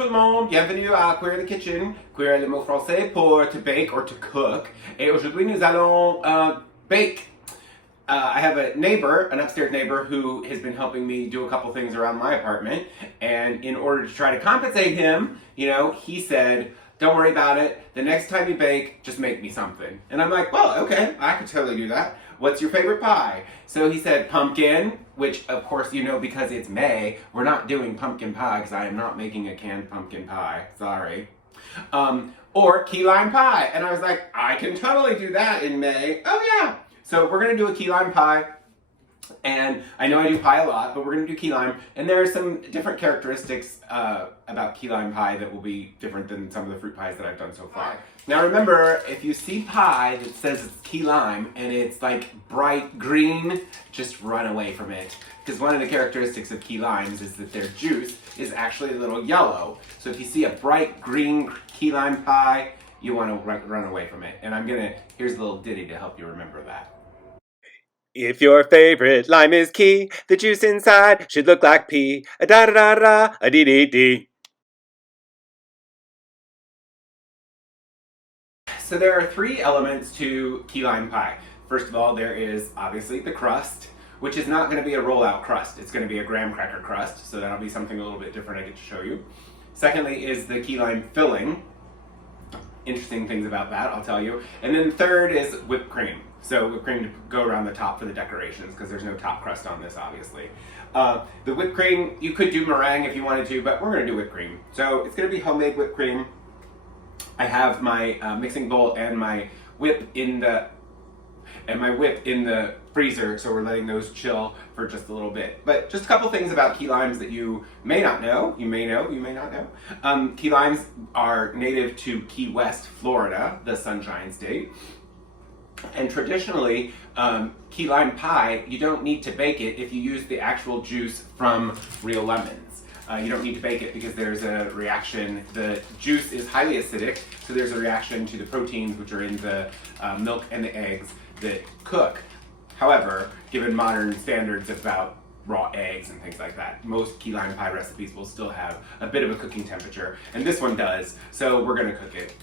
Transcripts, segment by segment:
tout le monde, bienvenue à Cuire the Kitchen. Cuire le mot français pour to bake or to cook. Et aujourd'hui nous allons bake. I have a neighbor, an upstairs neighbor, who has been helping me do a couple things around my apartment. And in order to try to compensate him, he said, don't worry about it. The next time you bake, just make me something. And I'm like, well, okay, I could totally do that. What's your favorite pie? So he said pumpkin, which of course because it's May, we're not doing pumpkin pie because I am not making a canned pumpkin pie. Sorry. Or key lime pie. And I was like, I can totally do that in May. Oh yeah. So we're gonna do a key lime pie. And I know I do pie a lot, but we're going to do key lime. And there are some different characteristics about key lime pie that will be different than some of the fruit pies that I've done so far. Now remember, if you see pie that says it's key lime and it's like bright green, just run away from it. Because one of the characteristics of key limes is that their juice is actually a little yellow. So if you see a bright green key lime pie, you want to run away from it. And here's a little ditty to help you remember that. If your favorite lime is key, the juice inside should look like pea. A da da da da, a dee dee dee. So there are three elements to key lime pie. First of all, there is obviously the crust, which is not going to be a rollout crust. It's going to be a graham cracker crust, so that'll be something a little bit different I get to show you. Secondly is the key lime filling. Interesting things about that, I'll tell you. And then third is whipped cream. So whipped cream to go around the top for the decorations, because there's no top crust on this, obviously. The whipped cream, you could do meringue if you wanted to, but we're going to do whipped cream. So it's going to be homemade whipped cream. I have my mixing bowl and my whip in the freezer, so we're letting those chill for just a little bit. But just a couple things about key limes that you may not know. You may know, you may not know. Key limes are native to Key West, Florida, the Sunshine State. And traditionally, key lime pie, you don't need to bake it if you use the actual juice from real lemons. You don't need to bake it because there's a reaction. The juice is highly acidic, so there's a reaction to the proteins which are in the milk and the eggs that cook. However, given modern standards about raw eggs and things like that, most key lime pie recipes will still have a bit of a cooking temperature, and this one does, so we're gonna cook it.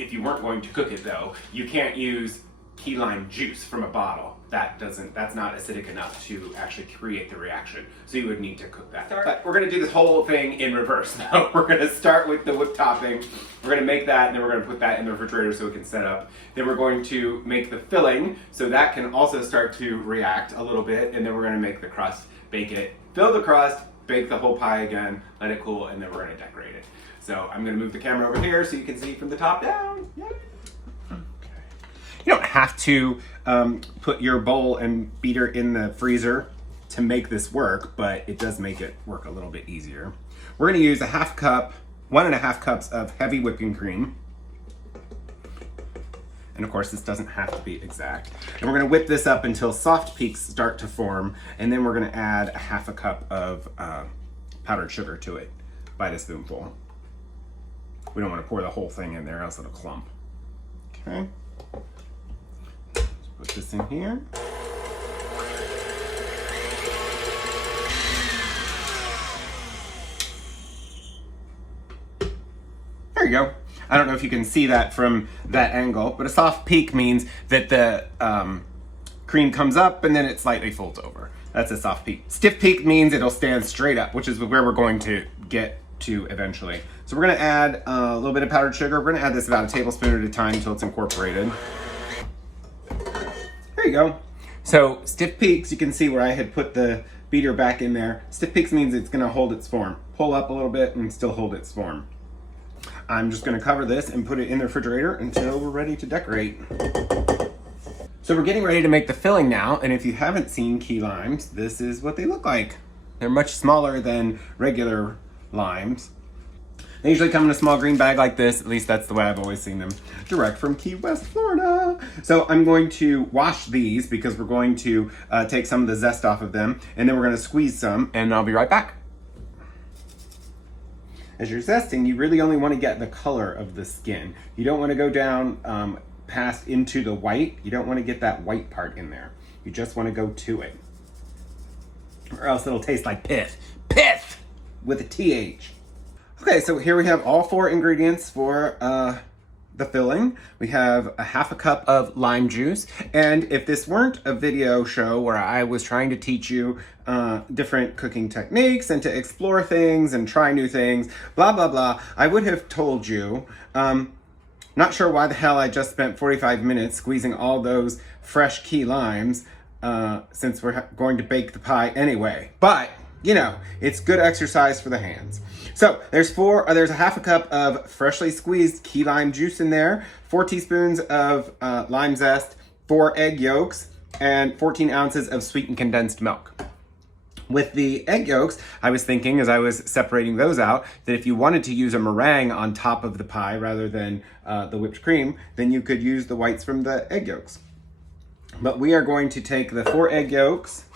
If you weren't going to cook it though, you can't use key lime juice from a bottle. That's not acidic enough to actually create the reaction. So you would need to cook that. But we're gonna do this whole thing in reverse though. We're gonna start with the whipped topping. We're gonna make that and then we're gonna put that in the refrigerator so it can set up. Then we're going to make the filling so that can also start to react a little bit. And then we're gonna make the crust, bake it, fill the crust, bake the whole pie again, let it cool, and then we're gonna decorate it. So I'm gonna move the camera over here so you can see from the top down. Yay. You don't have to put your bowl and beater in the freezer to make this work, but it does make it work a little bit easier. We're gonna use 1.5 cups of heavy whipping cream. And of course, this doesn't have to be exact. And we're gonna whip this up until soft peaks start to form, and then we're gonna add 1/2 cup of powdered sugar to it by the spoonful. We don't wanna pour the whole thing in there, else it'll clump. Okay. Put this in here. There you go. I don't know if you can see that from that angle, but a soft peak means that the cream comes up and then it slightly folds over. That's a soft peak. Stiff peak means it'll stand straight up, which is where we're going to get to eventually. So we're gonna add a little bit of powdered sugar. We're gonna add this about a tablespoon at a time until it's incorporated. There you go. So stiff peaks, you can see where I had put the beater back in there. Stiff peaks means it's gonna hold its form. Pull up a little bit and still hold its form. I'm just gonna cover this and put it in the refrigerator until we're ready to decorate. So we're getting ready to make the filling now, and if you haven't seen key limes, this is what they look like. They're much smaller than regular limes. They usually come in a small green bag like this, at least that's the way I've always seen them, direct from Key West, Florida. So I'm going to wash these because we're going to take some of the zest off of them, and then we're gonna squeeze some, and I'll be right back. As you're zesting, you really only wanna get the color of the skin. You don't wanna go down past into the white. You don't wanna get that white part in there. You just wanna go to it. Or else it'll taste like pith. Pith! with a TH. Okay, so here we have all 4 ingredients for the filling. We have a half a cup of lime juice, and if this weren't a video show where I was trying to teach you different cooking techniques and to explore things and try new things, blah, blah, blah, I would have told you, not sure why the hell I just spent 45 minutes squeezing all those fresh key limes since we're going to bake the pie anyway. But, you know, it's good exercise for the hands. So there's a half a cup of freshly squeezed key lime juice in there, 4 teaspoons of lime zest, 4 egg yolks, and 14 ounces of sweetened condensed milk. With the egg yolks, I was thinking as I was separating those out that if you wanted to use a meringue on top of the pie rather than the whipped cream, then you could use the whites from the egg yolks. But we are going to take the 4 egg yolks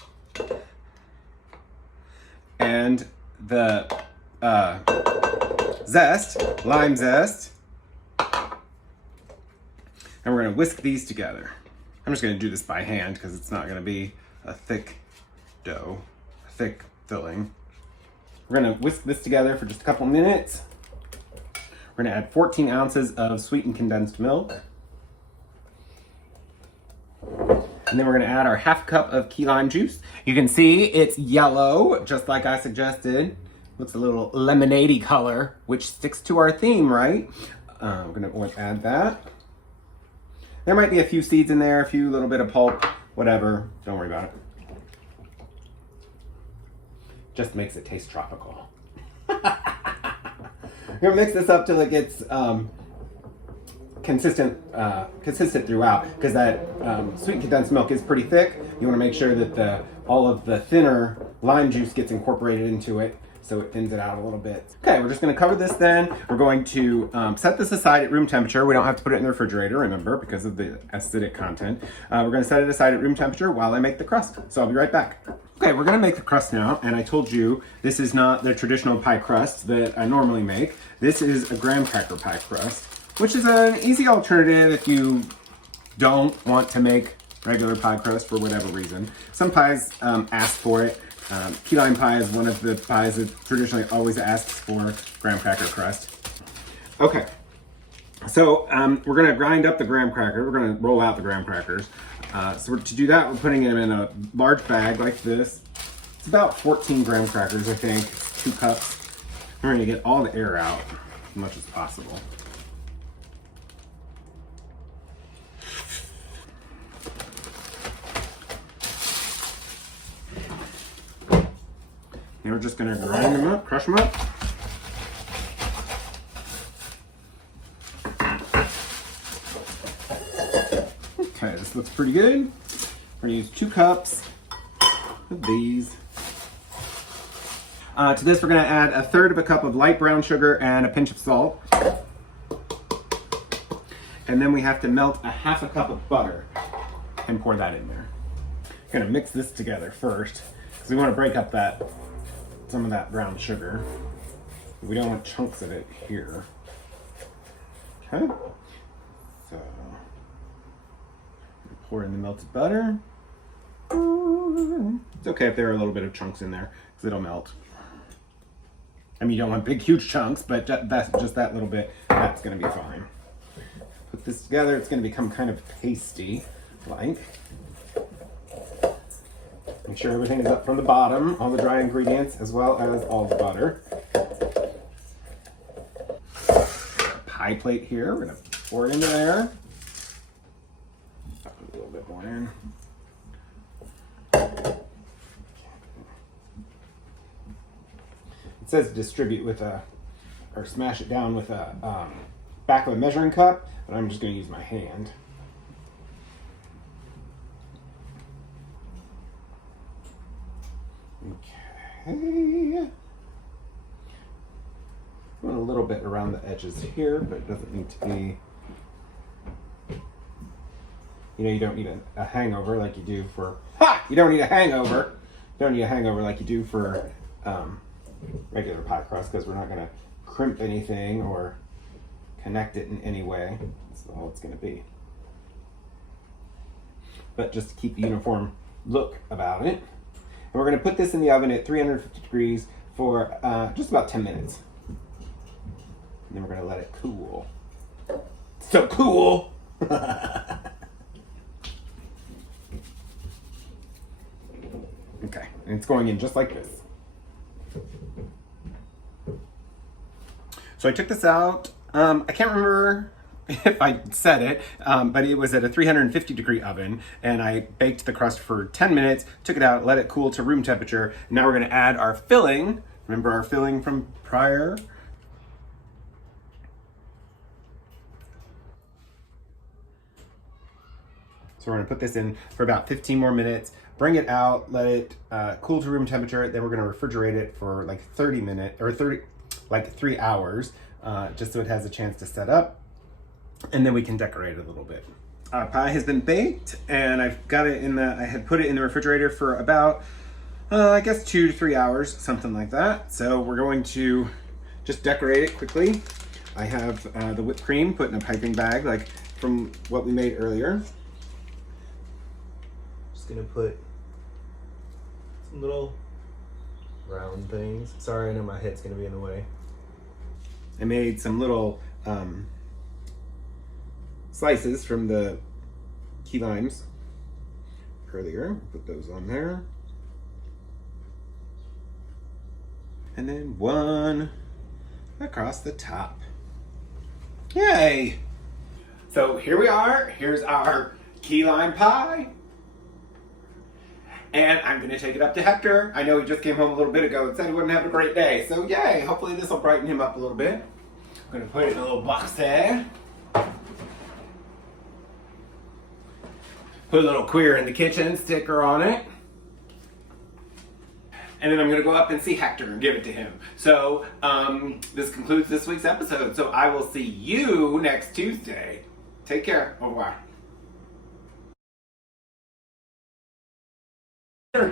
and the lime zest, and we're going to whisk these together. I'm just going to do this by hand because it's not going to be a thick dough, a thick filling. We're going to whisk this together for just a couple minutes. We're going to add 14 ounces of sweetened condensed milk. And then we're going to add our half cup of key lime juice. You can see it's yellow, just like I suggested. Looks a little lemonade-y color, which sticks to our theme, right? I'm going to add that. There might be a few seeds in there, a few little bit of pulp, whatever. Don't worry about it. Just makes it taste tropical. We're going to mix this up till it gets consistent throughout, because that sweet condensed milk is pretty thick. You want to make sure that all of the thinner lime juice gets incorporated into it, so it thins it out a little bit. Okay, we're just going to cover this then. We're going to set this aside at room temperature. We don't have to put it in the refrigerator, remember, because of the acidic content. We're going to set it aside at room temperature while I make the crust. So I'll be right back. Okay, we're going to make the crust now, and I told you this is not the traditional pie crust that I normally make. This is a graham cracker pie crust, which is an easy alternative if you don't want to make regular pie crust for whatever reason. Some pies ask for it. Key lime pie is one of the pies that traditionally always asks for graham cracker crust. Okay, so we're going to grind up the graham cracker. We're going to roll out the graham crackers. So to do that, we're putting them in a large bag like this. It's about 14 graham crackers, I think. It's 2 cups. We're going to get all the air out as much as possible. And we're just going to grind them up, crush them up. Okay, this looks pretty good. We're going to use 2 cups of these. To this, we're going to add 1/3 cup of light brown sugar and a pinch of salt. And then we have to melt 1/2 cup of butter and pour that in there. We're going to mix this together first because we want to break up some of that brown sugar. We don't want chunks of it here. Okay. So pour in the melted butter. It's okay if there are a little bit of chunks in there because it'll melt. I mean, you don't want big, huge chunks, but that's just that little bit. That's going to be fine. Put this together. It's going to become kind of pasty-like. Make sure everything is up from the bottom, all the dry ingredients, as well as all the butter. Pie plate here. We're going to pour it into there. Put a little bit more in. It says distribute with or smash it down with a back of a measuring cup, but I'm just going to use my hand. Okay. Going a little bit around the edges here, but it doesn't need to be. You know, you don't need a hangover like you do for. Ha! You don't need a hangover. You don't need a hangover like you do for regular pie crust, because we're not going to crimp anything or connect it in any way. That's all it's going to be. But just to keep the uniform look about it. And we're going to put this in the oven at 350 degrees for just about 10 minutes. And then we're gonna let it cool. So cool! Okay, and it's going in just like this. So I took this out. I can't remember if I said it, but it was at a 350 degree oven, and I baked the crust for 10 minutes, took it out, let it cool to room temperature. Now we're gonna add our filling. Remember our filling from prior? So we're gonna put this in for about 15 more minutes, bring it out, let it cool to room temperature, then we're gonna refrigerate it for like 30 minutes, or 3 hours, just so it has a chance to set up, and then we can decorate it a little bit. Our pie has been baked, and I've got it I had put it in the refrigerator for about, I guess 2 to 3 hours, something like that. So we're going to just decorate it quickly. I have the whipped cream put in a piping bag, like from what we made earlier. Just gonna put some little round things. Sorry, I know my head's gonna be in the way. I made some little slices from the key limes earlier. Put those on there. And then one across the top. Yay! So here we are. Here's our key lime pie. And I'm gonna take it up to Hector. I know he just came home a little bit ago and said he wouldn't have a great day. So yay, hopefully this will brighten him up a little bit. I'm gonna put it in a little box there. Put a little Cuire in the Kitchen sticker on it. And then I'm gonna go up and see Hector and give it to him. So this concludes this week's episode. So I will see you next Tuesday. Take care, au revoir.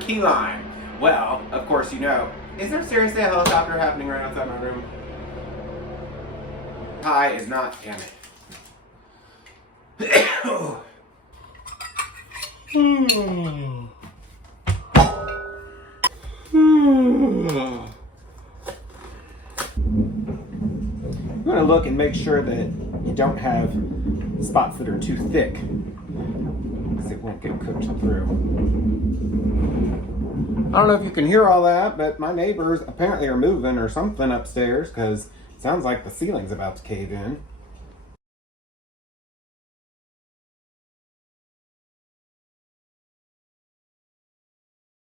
Key lime. Well, of course you know. Is there seriously a helicopter happening right outside my room? Pie is not, damn it. I'm gonna look and make sure that you don't have spots that are too thick, because it won't get cooked through. I don't know if you can hear all that, but my neighbors apparently are moving or something upstairs, because it sounds like the ceiling's about to cave in.